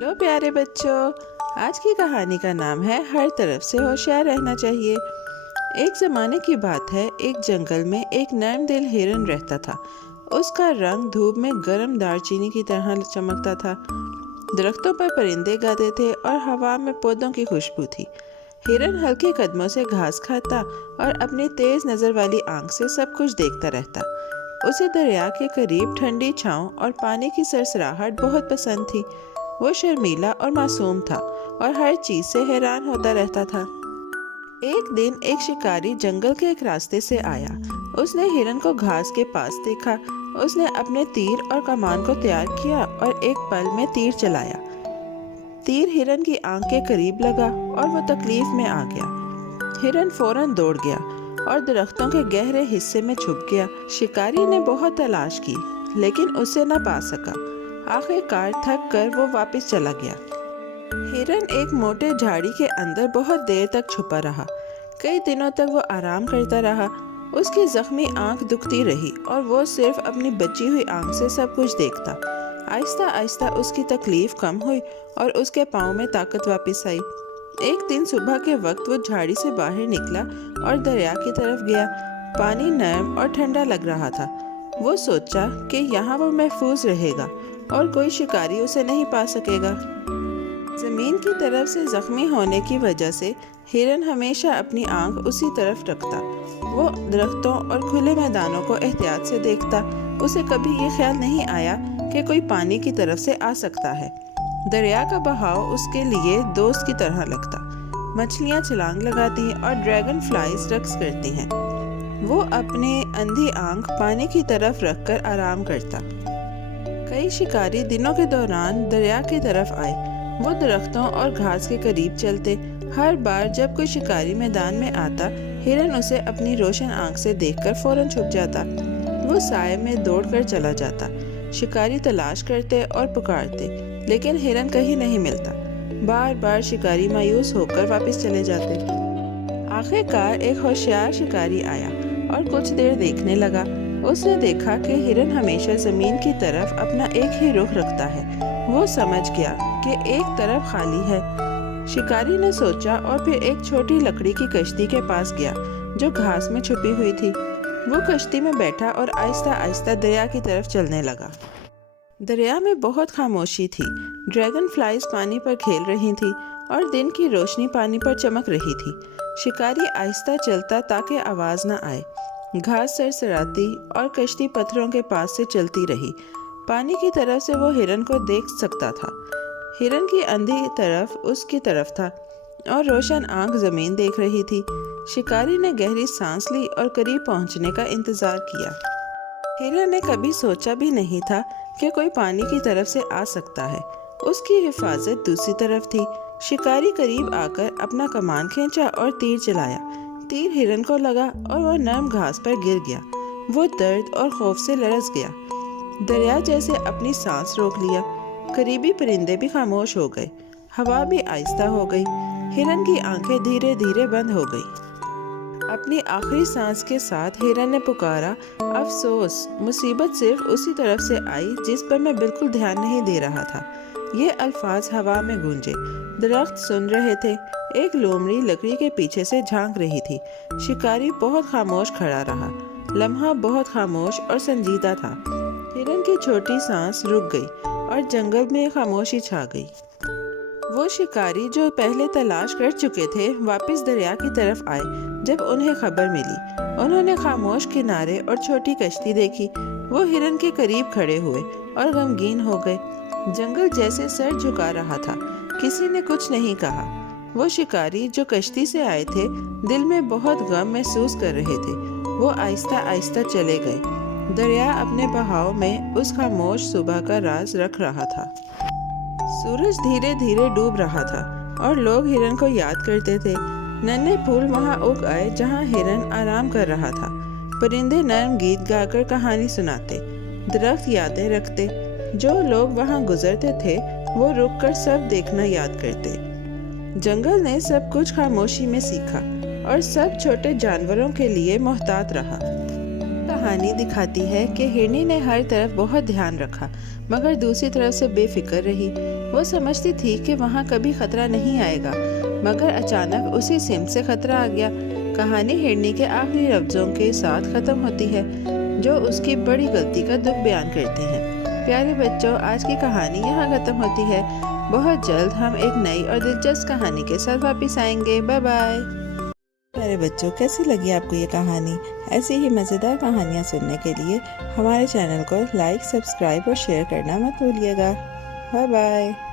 Hello प्यारे बच्चों, आज की कहानी का नाम है हर तरफ से होशियार रहना चाहिए। एक ज़माने की बात है, एक जंगल में एक नर्म दिल हिरन रहता था। उसका रंग धूप में गर्म दालचीनी की तरह चमकता था। दरख्तों पर परिंदे गाते थे और हवा में पौधों की खुशबू थी। हिरन हल्के कदमों से घास खाता और अपनी तेज नज़र वाली आंख से सब कुछ देखता रहता। उसे दरिया के करीब ठंडी छांव और पानी की सरसराहट बहुत पसंद थी। वो शर्मीला और मासूम था और हर चीज़ से हैरान होता रहता था। एक दिन एक शिकारी जंगल के एक रास्ते से आया। उसने हिरन को घास के पास देखा। उसने अपने तीर और कमान को तैयार किया और एक पल में तीर चलाया। तीर हिरन की आंख के करीब लगा और वो तकलीफ में आ गया। हिरन फौरन दौड़ गया और दरख्तों के गहरे हिस्से में छुप गया। शिकारी ने बहुत तलाश की लेकिन उसे न पा सका। आखिरकार थक कर वो वापस चला गया। हिरन एक मोटे झाड़ी के अंदर बहुत देर तक छुपा रहा। कई दिनों तक वो आराम करता रहा। उसकी जख्मी आंख दुखती रही और वो सिर्फ अपनी बची हुई आंख से सब कुछ देखता। आहिस्ता आहिस्ता उसकी तकलीफ कम हुई और उसके पाँव में ताकत वापस आई। एक दिन सुबह के वक्त वो झाड़ी से बाहर निकला और दरिया की तरफ गया। पानी नरम और ठंडा लग रहा था। वो सोचा कि यहाँ वो महफूज रहेगा और कोई शिकारी उसे नहीं पा सकेगा। जमीन की तरफ से जख्मी होने की वजह से हिरन हमेशा अपनी आंख उसी तरफ रखता। वो दरख्तों और खुले मैदानों को एहतियात से देखता। उसे कभी ये ख्याल नहीं आया कि कोई पानी की तरफ से आ सकता है। दरिया का बहाव उसके लिए दोस्त की तरह लगता। मछलियाँ छलांग लगाती और ड्रैगन फ्लाइज रक्स करती हैं। वो अपनी अंधी आंख पानी की तरफ रखकर आराम करता। कई शिकारी दिनों के दौरान दरिया की तरफ आए। वो दरख्तों और घास के करीब चलते। हर बार जब कोई शिकारी मैदान में आता, हिरन उसे अपनी रोशन आंख से देखकर फौरन छुप जाता। वो साए में दौड़कर चला जाता। शिकारी तलाश करते और पुकारते, लेकिन हिरन कहीं नहीं मिलता। बार बार शिकारी मायूस होकर वापस चले जाते। आखिरकार एक होशियार शिकारी आया और कुछ देर देखने लगा। उसने देखा कि हिरन हमेशा जमीन की तरफ अपना एक ही रुख रखता है। वो समझ गया कि एक तरफ खाली है। शिकारी ने सोचा और फिर एक छोटी लकड़ी की कश्ती के पास गया जो घास में छुपी हुई थी। वो कश्ती में बैठा और आहिस्ता आहिस्ता दरिया की तरफ चलने लगा। दरिया में बहुत खामोशी थी। ड्रैगन फ्लाइज पानी पर खेल रही थी और दिन की रोशनी पानी पर चमक रही थी। शिकारी आहिस्ता चलता ताकि आवाज़ न आए। घास सरसराती और कश्ती पत्थरों के पास से चलती रही। पानी की तरफ से वो हिरन को देख सकता था। हिरन की अंधी तरफ उसकी तरफ था और रोशन आंख जमीन देख रही थी। शिकारी ने गहरी सांस ली और करीब पहुंचने का इंतजार किया। हिरन ने कभी सोचा भी नहीं था कि कोई पानी की तरफ से आ सकता है। उसकी हिफाजत दूसरी तरफ थी। शिकारी करीब आकर अपना कमान खींचा और तीर चलाया। तीर हिरन को लगा और वह नरम घास पर गिर गया। वो दर्द और खौफ से लरस गया। दरिया जैसे अपनी सांस रोक लिया। करीबी परिंदे भी खामोश हो गए। हवा भी आहिस्ता हो गई। हिरन की आंखें धीरे धीरे बंद हो गई। अपनी आखिरी सांस के साथ हिरन ने पुकारा, अफसोस, मुसीबत सिर्फ उसी तरफ से आई जिस पर मैं बिल्कुल ध्यान नहीं दे रहा था। ये अल्फाज हवा में गूंजे। दरख्त सुन रहे थे। एक लोमड़ी लकड़ी के पीछे से झांक रही थी। शिकारी बहुत खामोश खड़ा रहा। लम्हा बहुत खामोश और संजीदा था। हिरन की छोटी सांस रुक गई और जंगल में खामोशी छा गई। वो शिकारी जो पहले तलाश कर चुके थे वापस दरिया की तरफ आए। जब उन्हें खबर मिली, उन्होंने खामोश किनारे और छोटी कश्ती देखी। वो हिरन के करीब खड़े हुए और गमगीन हो गए। जंगल जैसे सर झुका रहा था। किसी ने कुछ नहीं कहा। वो शिकारी जो कश्ती से आए थे दिल में बहुत गम महसूस कर रहे थे। वो आहिस्ता आहिस्ता चले गए। दरिया अपने बहाव में उस खामोश सुबह का राज रख रहा था। सूरज धीरे धीरे डूब रहा था और लोग हिरन को याद करते थे। नन्हे फूल वहां उग आए जहां हिरन आराम कर रहा था। परिंदे नरम गीत गाकर कहानी सुनाते। दरख्त यादें रखते। जो लोग वहां गुजरते थे वो रुककर सब देखना याद करते। जंगल ने सब कुछ खामोशी में सीखा और सब छोटे जानवरों के लिए मोहतात रहा। कहानी दिखाती है कि हिरनी ने हर तरफ बहुत ध्यान रखा मगर दूसरी तरफ से बेफिक्र रही। वो समझती थी कि वहाँ कभी खतरा नहीं आएगा, मगर अचानक उसी सिमत से खतरा आ गया। कहानी हिरनी के आखिरी लफ्ज़ों के साथ ख़त्म होती है जो उसकी बड़ी गलती का दुख बयान करते हैं। प्यारे बच्चों, आज की कहानी यहाँ ख़त्म होती है। बहुत जल्द हम एक नई और दिलचस्प कहानी के साथ वापस आएंगे। Bye bye. प्यारे बच्चों, कैसी लगी आपको ये कहानी? ऐसी ही मज़ेदार कहानियाँ सुनने के लिए हमारे चैनल को लाइक, सब्सक्राइब और शेयर करना मत भूलिएगा। Bye bye.